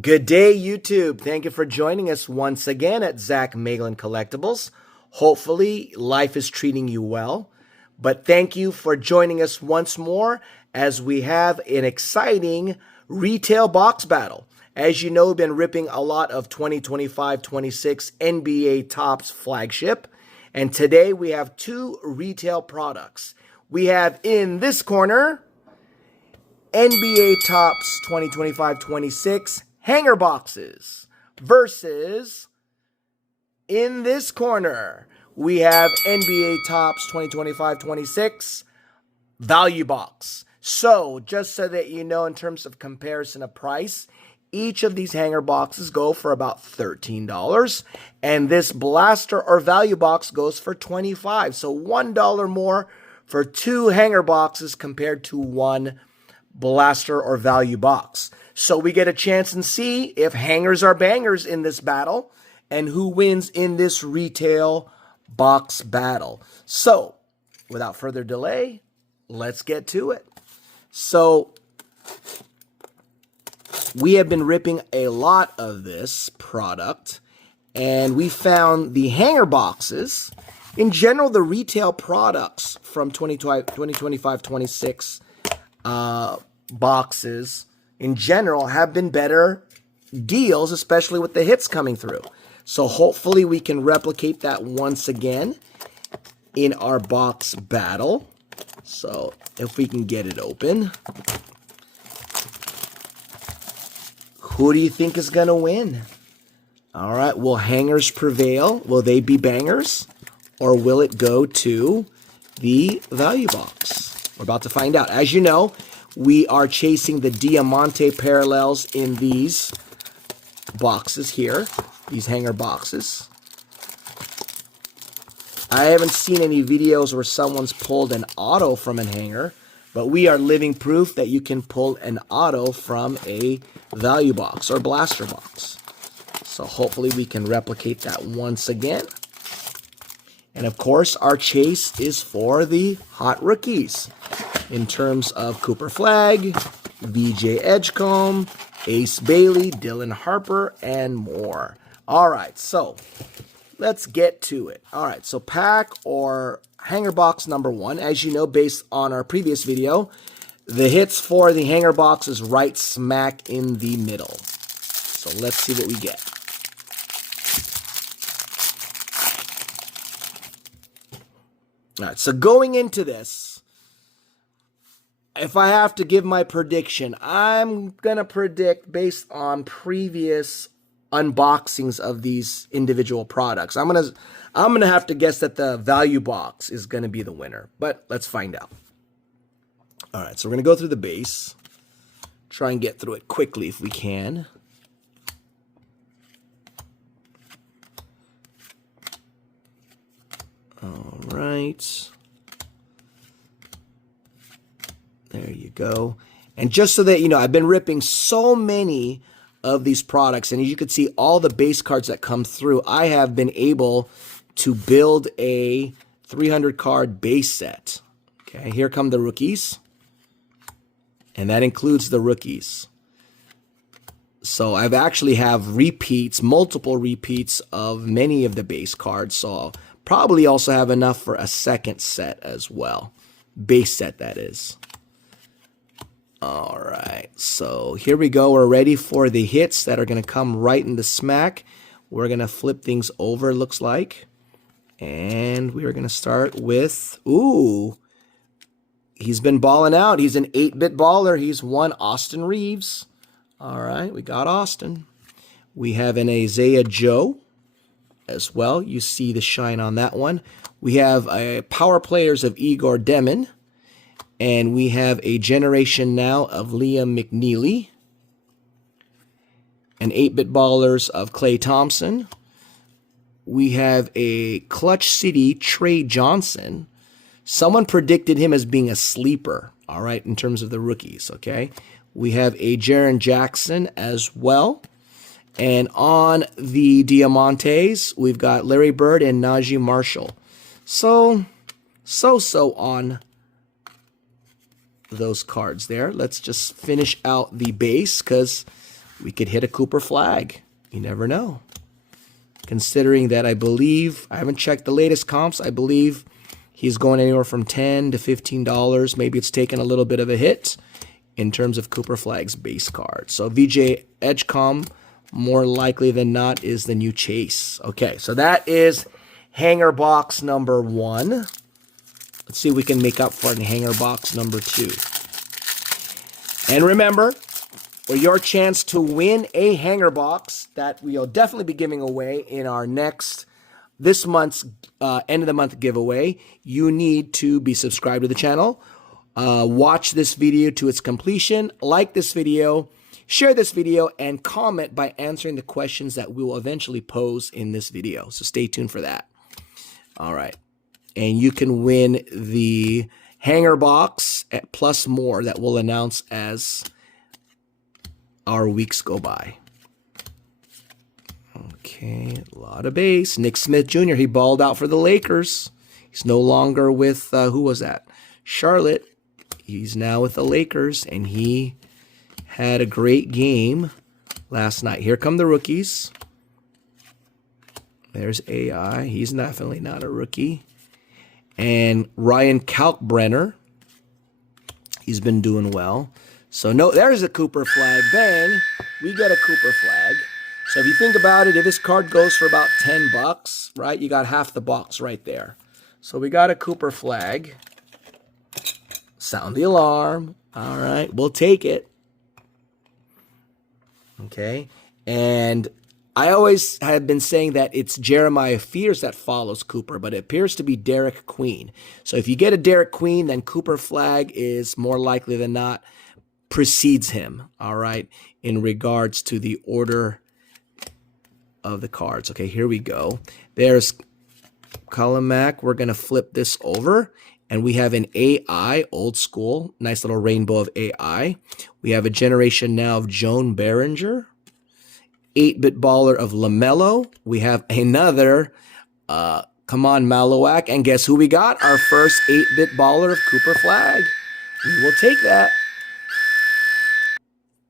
Good day, YouTube. Thank you for joining us once again at Zach Maglin Collectibles. Hopefully, life is treating you well. But thank you for joining us once more as we have an exciting retail box battle. As you know, we've been ripping a lot of 2025-26 NBA Topps Flagship. And today we have two retail products. We have in this corner NBA Topps 2025-26 hanger boxes versus in this corner we have NBA Topps 2025-26 value box. So just so that you know, in terms of comparison of price, each of these hanger boxes go for about $13, and this blaster or value box goes for $25. So $1 more for two hanger boxes compared to one blaster or value box. So we get a chance and see if hangers are bangers in this battle and who wins in this retail box battle. So without further delay, let's get to it. So we have been ripping a lot of this product, and we found the hanger boxes. In general, the retail products from 2025-26 boxes in general have been better deals, especially with the hits coming through. So hopefully we can replicate that once again in our box battle. So if we can get it open. Who do you think is going to win? All right, will hangers prevail? Will they be bangers? Or will it go to the value box? We're about to find out. As you know, we are chasing the Diamante parallels in these boxes here, these hanger boxes. I haven't seen any videos where someone's pulled an auto from a hanger, but we are living proof that you can pull an auto from a value box or blaster box. So hopefully we can replicate that once again. And of course, our chase is for the hot rookies in terms of Cooper Flagg, VJ Edgecombe, Ace Bailey, Dylan Harper, and more. All right, so let's get to it. All right, so pack or hanger box number one. As you know, based on our previous video, the hits for the hanger box is right smack in the middle. So let's see what we get. All right, so going into this, if I have to give my prediction, I'm going to predict based on previous unboxings of these individual products. I'm going to have to guess that the value box is going to be the winner, but let's find out. All right, so we're going to go through the base. Try and get through it quickly if we can. All right. There you go. And just so that you know, I've been ripping so many of these products, and as you can see, all the base cards that come through, I have been able to build a 300 card base set. Okay, here come the rookies. And that includes the rookies. So I've actually have repeats, multiple repeats of many of the base cards. So I'll probably also have enough for a second set as well. Base set, that is. All right, so here we go. We're ready for the hits that are going to come right in the smack. We're going to flip things over, looks like. And we are going to start with, ooh, he's been balling out. He's an 8-bit baller. He's one Austin Reeves. All right, we got Austin. We have an Isaiah Joe as well. You see the shine on that one. We have power players of Igor Demon. And we have a generation now of Liam McNeely. An 8-bit ballers of Klay Thompson. We have a Clutch City Trey Johnson. Someone predicted him as being a sleeper, all right, in terms of the rookies, okay? We have a Jaren Jackson as well. And on the Diamantes, we've got Larry Bird and Najee Marshall. So on those cards there. Let's just finish out the base because we could hit a Cooper Flagg. You never know. Considering that I haven't checked the latest comps, I believe he's going anywhere from $10 to $15. Maybe it's taken a little bit of a hit in terms of Cooper Flagg's base card. So VJ Edgecom, more likely than not, is the new Chase. Okay, so that is hanger box number 1. Let's see if we can make up for it in hanger box number 2. And remember, for your chance to win a hanger box that we'll definitely be giving away in our this month's end of the month giveaway, you need to be subscribed to the channel, watch this video to its completion, like this video, share this video, and comment by answering the questions that we will eventually pose in this video. So stay tuned for that. All right. And you can win the hanger box at plus more that we'll announce as our weeks go by. Okay, a lot of base. Nick Smith Jr., he balled out for the Lakers. He's no longer with, who was that? Charlotte. He's now with the Lakers, and he had a great game last night. Here come the rookies. There's AI. He's definitely not a rookie. And Ryan Kalkbrenner. He's been doing well. So no, there's a Cooper Flagg. Bang, we get a Cooper Flagg. So if you think about it, if this card goes for about $10, right, you got half the box right there. So we got a Cooper Flagg. Sound the alarm. All right, we'll take it. Okay, and I always have been saying that it's Jeremiah Fears that follows Cooper, but it appears to be Derek Queen. So if you get a Derek Queen, then Cooper Flagg is more likely than not precedes him, all right, in regards to the order of the cards. Okay, here we go. There's Colin Mack. We're going to flip this over, and we have an AI, old school, nice little rainbow of AI. We have a generation now of Joan Behringer, 8-bit baller of LaMelo. We have another, come on, Malowak, and guess who we got? Our first 8-bit baller of Cooper Flagg. We will take that.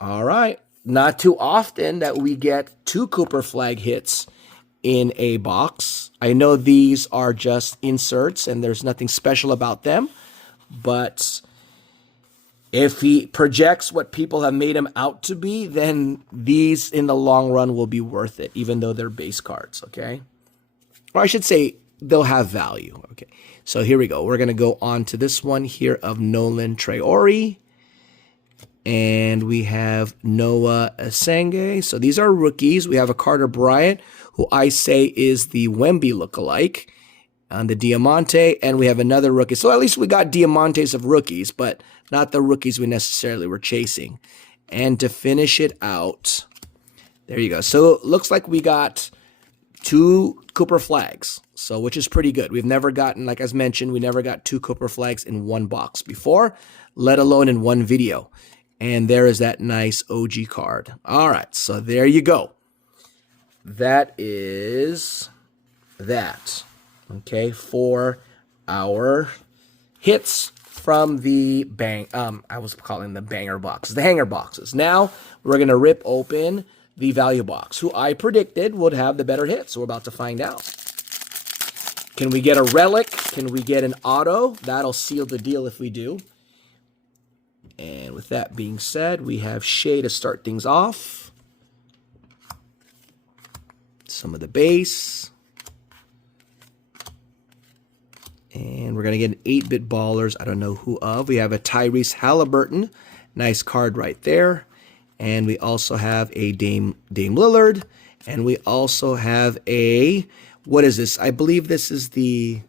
All right. Not too often that we get 2 Cooper Flagg hits in a box. I know these are just inserts and there's nothing special about them, but if he projects what people have made him out to be, then these in the long run will be worth it, even though they're base cards, okay? Or I should say they'll have value, okay? So here we go. We're going to go on to this one here of Nolan Traore. And we have Noah Asenge. So these are rookies. We have a Carter Bryant, who I say is the Wemby lookalike, on the Diamante. And we have another rookie. So at least we got Diamantes of rookies, but not the rookies we necessarily were chasing. And to finish it out, there you go. So it looks like we got 2 Cooper Flaggs, so which is pretty good. We've never gotten, like as mentioned, we never got 2 Cooper Flaggs in one box before, let alone in one video. And there is that nice OG card. All right, so there you go. That is that, okay, for our hits from the I was calling them banger boxes, the hanger boxes. Now we're going to rip open the value box, who I predicted would have the better hits. So we're about to find out. Can we get a relic? Can we get an auto? That'll seal the deal if we do. And with that being said, we have Shea to start things off. Some of the base. And we're going to get an 8-bit ballers. I don't know who of. We have a Tyrese Halliburton. Nice card right there. And we also have a Dame Lillard. And we also have a, what is this? I believe this is the,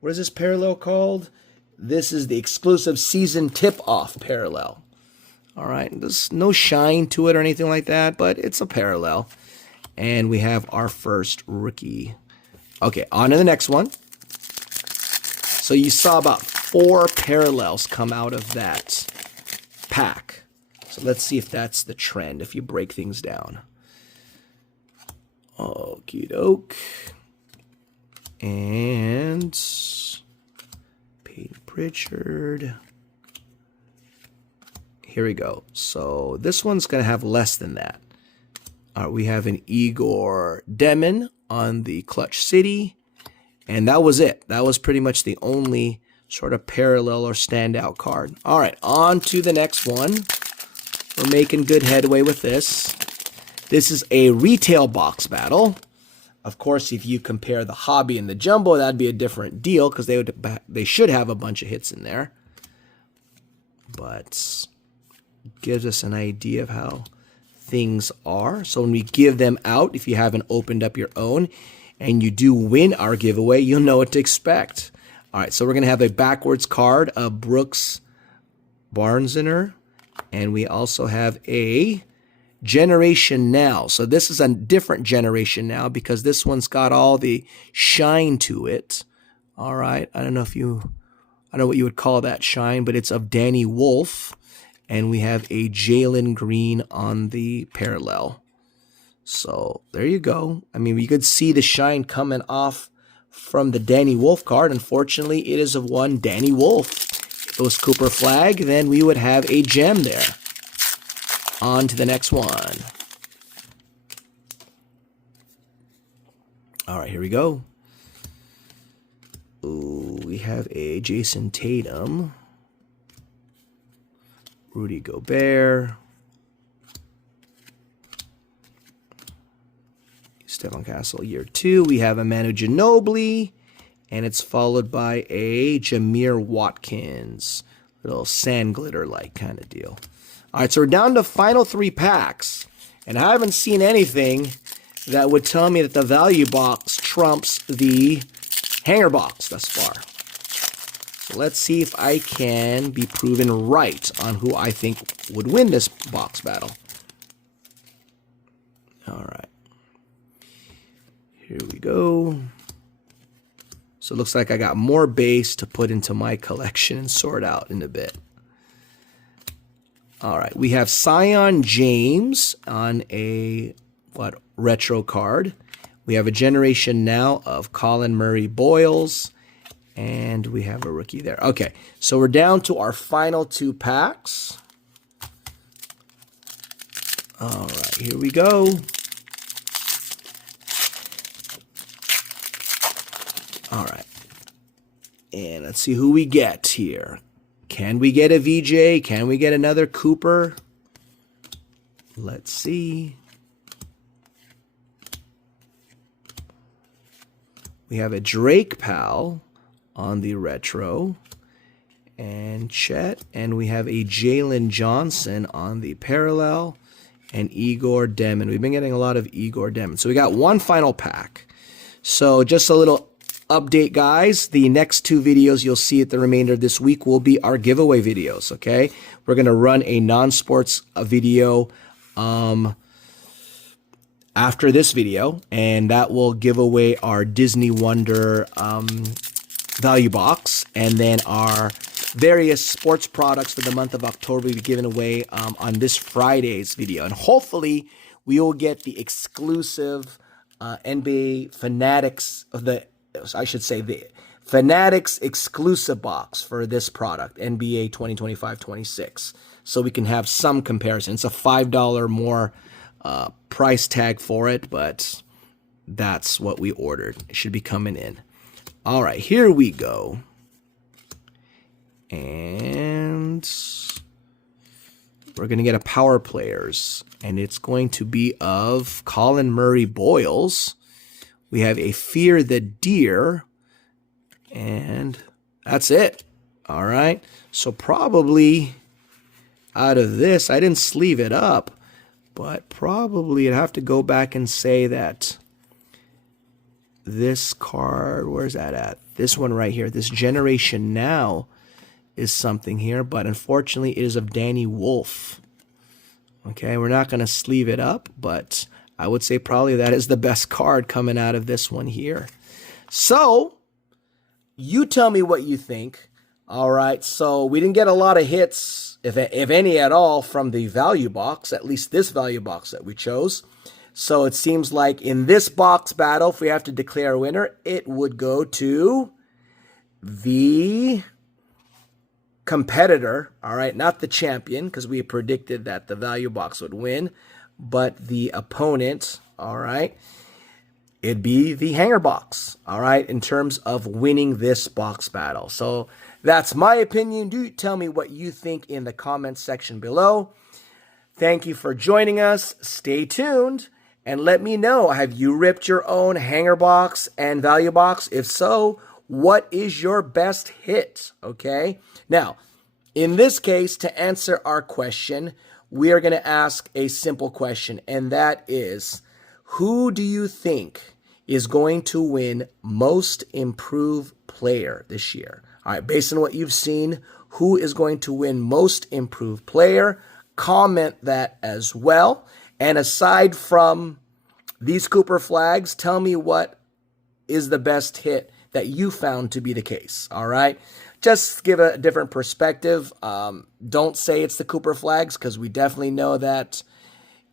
what is this parallel called? This is the exclusive season tip-off parallel. All right, there's no shine to it or anything like that, but it's a parallel. And we have our first rookie. Okay, on to the next one. So you saw about 4 parallels come out of that pack. So let's see if that's the trend, if you break things down. Okie doke. And Peyton Pritchard. Here we go. So this one's going to have less than that. We have an Igor Demon on the Clutch City. And that was it. That was pretty much the only sort of parallel or standout card. All right, on to the next one. We're making good headway with this. This is a retail box battle. Of course, if you compare the hobby and the jumbo, that'd be a different deal because they should have a bunch of hits in there. But gives us an idea of how things are. So when we give them out, if you haven't opened up your own and you do win our giveaway, you'll know what to expect. All right, so we're going to have a backwards card of Brooks Barnziner, and we also have a Generation Now. So this is a different Generation Now because this one's got all the shine to it. All right, I don't know what you would call that shine, but it's of Danny Wolf. And we have a Jalen Green on the parallel. So there you go. I mean, you could see the shine coming off from the Danny Wolf card. Unfortunately, it is of one Danny Wolf. If it was Cooper Flagg, then we would have a gem there. On to the next one. All right, here we go. Ooh, we have a Jason Tatum. Rudy Gobert, Stephon Castle, year 2. We have a Manu Ginobili, and it's followed by a Jameer Watkins. Little sand glitter-like kind of deal. All right, so we're down to final 3 packs, and I haven't seen anything that would tell me that the value box trumps the hanger box thus far. So let's see if I can be proven right on who I think would win this box battle. All right. Here we go. So it looks like I got more base to put into my collection and sort out in a bit. All right. We have Sion James on a retro card. We have a Generation Now of Colin Murray Boyles. And we have a rookie there. Okay, so we're down to our final 2 packs. All right, here we go. All right. And let's see who we get here. Can we get a VJ? Can we get another Cooper? Let's see. We have a Drake Powell on the retro, and Chet, and we have a Jalen Johnson on the parallel, and Igor Demon. We've been getting a lot of Igor Demon. So we got one final pack. So just a little update, guys. The next 2 videos you'll see at the remainder of this week will be our giveaway videos, okay? We're going to run a non-sports video after this video, and that will give away our Disney Wonder value box, and then our various sports products for the month of October will be given away on this Friday's video. And hopefully we will get the exclusive NBA Fanatics, the Fanatics exclusive box for this product, NBA 2025-26. So we can have some comparison. It's a $5 more price tag for it, but that's what we ordered. It should be coming in. All right, here we go. And we're going to get a Power Players, and it's going to be of Colin Murray Boyles. We have a Fear the Deer, and that's it. All right, so probably out of this, I didn't sleeve it up, but probably I'd have to go back and say that this card, where's that at? This one right here, this Generation Now is something here, but unfortunately it is of Danny Wolf. Okay, we're not going to sleeve it up, but I would say probably that is the best card coming out of this one here. So, you tell me what you think. All right, so we didn't get a lot of hits, if any at all, from the value box, at least this value box that we chose. So it seems like in this box battle, if we have to declare a winner, it would go to the competitor, all right, not the champion, because we predicted that the value box would win. but the opponent, all right, it'd be the hanger box, all right, in terms of winning this box battle. So that's my opinion. Do tell me what you think in the comments section below. Thank you for joining us. Stay tuned and let me know, have you ripped your own hanger box and value box? If so, what is your best hit? Okay. Now, in this case, to answer our question, we are going to ask a simple question, and that is, who do you think is going to win most improved player this year? All right, based on what you've seen, who is going to win most improved player? Comment that as well. And aside from these Cooper Flags, tell me what is the best hit that you found to be the case. All right. Just give a different perspective. Don't say it's the Cooper Flags, because we definitely know that,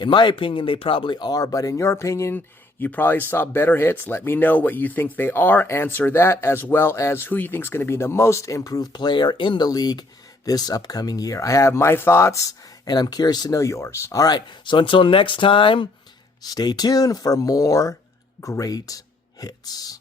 in my opinion, they probably are. But in your opinion, you probably saw better hits. Let me know what you think they are. Answer that, as well as who you think is going to be the most improved player in the league this upcoming year. I have my thoughts, and I'm curious to know yours. All right. So until next time, stay tuned for more great hits.